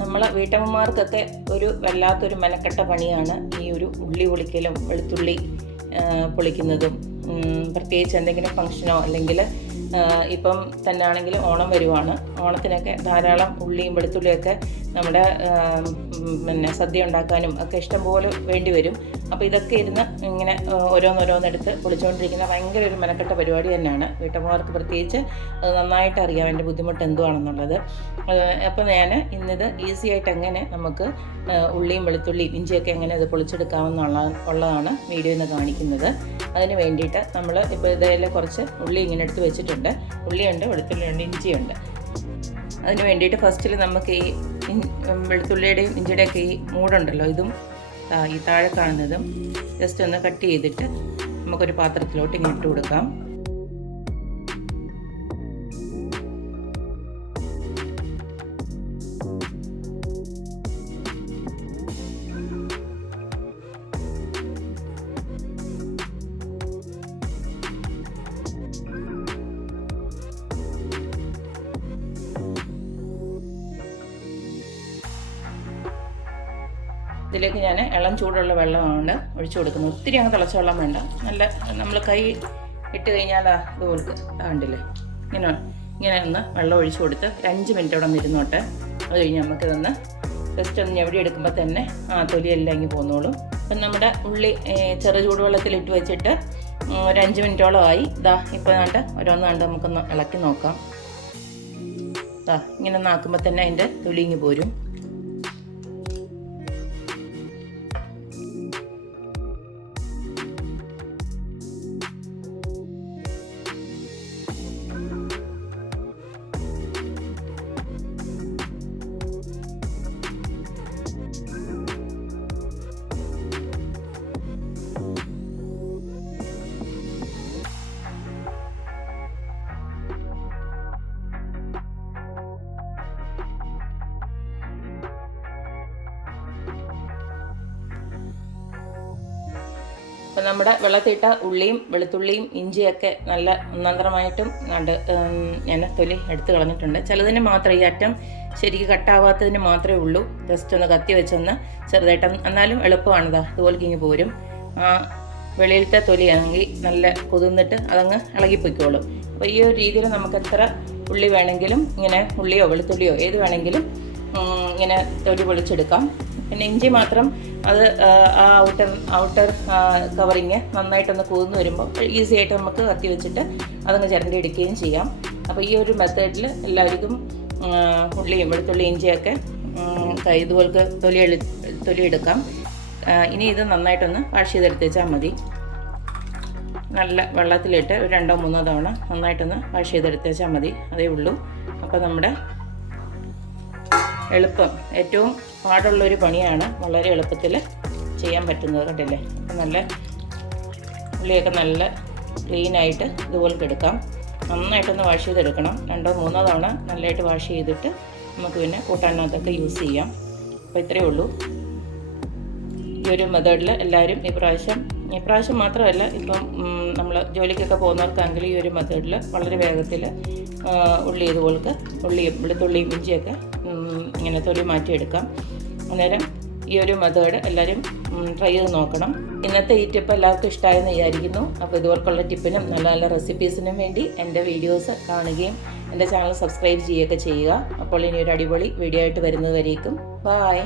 നമ്മളെ വീട്ടമ്മമാർക്കൊക്കെ ഒരു വല്ലാത്തൊരു മെനക്കെട്ട പണിയാണ് ഈ ഒരു ഉള്ളി പൊളിക്കലും വെളുത്തുള്ളി പൊളിക്കുന്നതും. പ്രത്യേകിച്ച് എന്തെങ്കിലും ഫംഗ്ഷനോ അല്ലെങ്കിൽ ഇപ്പം തന്നെ ആണെങ്കിൽ ഓണം വരുവാണ്. ഓണത്തിനൊക്കെ ധാരാളം ഉള്ളിയും വെളുത്തുള്ളിയൊക്കെ നമ്മുടെ സദ്യ ഉണ്ടാക്കാനും ഒക്കെ ഇഷ്ടംപോലെ വേണ്ടി വരും. അപ്പോൾ ഇതൊക്കെ ഇരുന്ന് ഇങ്ങനെ ഓരോന്നോരോന്നെടുത്ത് പൊളിച്ചുകൊണ്ടിരിക്കുന്ന ഭയങ്കര ഒരു മെനക്കെട്ട പരിപാടി തന്നെയാണ്. വീട്ടമ്മമാർക്ക് പ്രത്യേകിച്ച് അത് നന്നായിട്ട് അറിയാം എൻ്റെ ബുദ്ധിമുട്ട് എന്തുവാണെന്നുള്ളത്. അപ്പോൾ ഞാൻ ഇന്നിത് ഈസി ആയിട്ട് എങ്ങനെ നമുക്ക് ഉള്ളിയും വെളുത്തുള്ളിയും ഇഞ്ചിയൊക്കെ എങ്ങനെ അത് പൊളിച്ചെടുക്കാമെന്നുള്ളതാണ് വീഡിയോയിൽ നിന്ന് കാണിക്കുന്നത്. അതിന് വേണ്ടിയിട്ട് നമ്മൾ ഇപ്പോൾ ഇതേലെ കുറച്ച് ഉള്ളി ഇങ്ങനെ എടുത്ത് വെച്ചിട്ടുണ്ട്. ഉള്ളിയുണ്ട്, വെളുത്തുള്ളിയുണ്ട്, ഇഞ്ചിയുണ്ട്. അതിന് വേണ്ടിയിട്ട് ഫസ്റ്റിൽ നമുക്ക് ഈ വെളുത്തുള്ളിയുടെയും ഇഞ്ചിയുടെയൊക്കെ ഈ മൂടുണ്ടല്ലോ, ഇതും ഈ താഴെ കാണുന്നതും ജസ്റ്റ് ഒന്ന് കട്ട് ചെയ്തിട്ട് നമുക്കൊരു പാത്രത്തിലോട്ട് ഇങ്ങനെ ഇട്ട് കൊടുക്കാം. ഇതിലേക്ക് ഞാൻ ഇളം ചൂടുള്ള വെള്ളമാണ് ഒഴിച്ചു കൊടുക്കുന്നത്. ഒത്തിരി അങ്ങ് തിളച്ച വെള്ളം വേണ്ട. നല്ല നമ്മൾ കൈ ഇട്ട് കഴിഞ്ഞാൽ ഇതുപോലത്തെ കണ്ടില്ലേ, ഇങ്ങനെ ഒന്ന് വെള്ളം ഒഴിച്ചു കൊടുത്ത് 5 മിനിറ്റ് അവിടെ ഒന്ന് ഇരുന്നോട്ടെ. അത് കഴിഞ്ഞ് നമുക്കിതൊന്ന് ജസ്റ്റ് ഒന്ന് ഞെവടി എടുക്കുമ്പോൾ തന്നെ തൊലിയെല്ലാം ഇങ്ങ് പോന്നോളും. അപ്പം നമ്മുടെ ഉള്ളി ചെറു ചൂടുവെള്ളത്തിലിട്ട് വെച്ചിട്ട് ഒരു 5 മിനിറ്റോളമായി. ഇപ്പോൾ ഓരോന്ന് നമുക്കൊന്ന് ഇളക്കി നോക്കാം. ഇങ്ങനെ ഒന്ന് ആക്കുമ്പോൾ തന്നെ അതിൻ്റെ തൊലി ഇങ്ങ് പോരും. അപ്പം നമ്മുടെ വെള്ളത്തിട്ട ഉള്ളിയും വെളുത്തുള്ളിയും ഇഞ്ചിയൊക്കെ നല്ല ഒന്നന്തരമായിട്ടും ഞാൻ തൊലി എടുത്ത് കളഞ്ഞിട്ടുണ്ട്. ചിലതിന് മാത്രം ഈ അറ്റം ശരിക്കും കട്ടാവാത്തതിന് മാത്രമേ ഉള്ളൂ. ജസ്റ്റ് ഒന്ന് കത്തി വെച്ചൊന്ന് ചെറുതായിട്ട്, എന്നാലും എളുപ്പമാണ്. ഇതുപോലെ ഇങ്ങ് പോരും. വെളിയിലത്തെ തൊലിയാണെങ്കിൽ നല്ല കുതിർന്നിട്ട് അതങ്ങ് ഇളകിപ്പോയിക്കോളും. അപ്പോൾ ഈ ഒരു രീതിയിൽ നമുക്ക് എത്ര ഉള്ളി വേണമെങ്കിലും ഇങ്ങനെ ഉള്ളിയോ വെളുത്തുള്ളിയോ ഏത് വേണമെങ്കിലും ഇങ്ങനെ തൊലി പൊളിച്ചെടുക്കാം. പിന്നെ ഇഞ്ചി മാത്രം അത് ഔട്ടർ കവറിങ് നന്നായിട്ടൊന്ന് കുതിർന്ന് വരുമ്പോൾ ഈസി ആയിട്ട് നമുക്ക് കത്തി വെച്ചിട്ട് അതങ്ങ് ചിരണ്ടി എടുക്കുകയും ചെയ്യാം. അപ്പോൾ ഈ ഒരു മെത്തേഡിൽ എല്ലാവർക്കും ഉള്ളിയും വെളുത്തുള്ളി ഇഞ്ചിയൊക്കെ ഇതുപോലത്തെ തൊലി എടുക്കാം. ഇനി ഇത് നന്നായിട്ടൊന്ന് വാഷ് ചെയ്തെടുത്ത് വെച്ചാൽ മതി. നല്ല വെള്ളത്തിലിട്ട് ഒരു 2-3 തവണ നന്നായിട്ടൊന്ന് വാഷ് ചെയ്തെടുത്ത് വെച്ചാൽ മതി. അതേ ഉള്ളൂ. അപ്പോൾ നമ്മുടെ എളുപ്പം ഏറ്റവും പാടുള്ളൊരു പണിയാണ്, വളരെ എളുപ്പത്തിൽ ചെയ്യാൻ പറ്റുന്നത്. കണ്ടില്ലേ, നല്ല ഉള്ളിയൊക്കെ നല്ല ക്ലീനായിട്ട് ഇതുപോലെ എടുക്കാം. നന്നായിട്ടൊന്ന് വാഷ് ചെയ്തെടുക്കണം. 2-3 തവണ നല്ലതായിട്ട് വാഷ് ചെയ്തിട്ട് നമുക്ക് പിന്നെ കൂട്ടാനകത്തൊക്കെ യൂസ് ചെയ്യാം. അപ്പോൾ ഇത്രയേ ഉള്ളൂ. ഈ ഒരു മെത്തേഡിൽ എല്ലാവരും ഇപ്രാവശ്യം മാത്രമല്ല, ഇപ്പം നമ്മൾ ജോലിക്കൊക്കെ പോകുന്നവർക്കാണെങ്കിൽ ഈ ഒരു മെത്തേഡിൽ വളരെ വേഗത്തിൽ ഉള്ളിയും വെളുത്തുള്ളിയും ഇഞ്ചിയൊക്കെ ഇങ്ങനെ തൊലി മാറ്റിയെടുക്കാം. അന്നേരം ഈ ഒരു മെത്തേഡ് എല്ലാവരും ട്രൈ ചെയ്ത് നോക്കണം. ഇന്നത്തെ ഈ ടിപ്പ് എല്ലാവർക്കും ഇഷ്ടമായെന്ന് വിചാരിക്കുന്നു. അപ്പോൾ ഇതുപോലുള്ള ടിപ്പിനും നല്ല നല്ല റെസിപ്പീസിനും വേണ്ടി എൻ്റെ വീഡിയോസ് കാണുകയും എൻ്റെ ചാനൽ സബ്സ്ക്രൈബ് ചെയ്യുകയൊക്കെ ചെയ്യുക. അപ്പോൾ ഇനി ഒരു അടിപൊളി വീഡിയോ ആയിട്ട് വരുന്നത് വരേക്കും. ബായ്.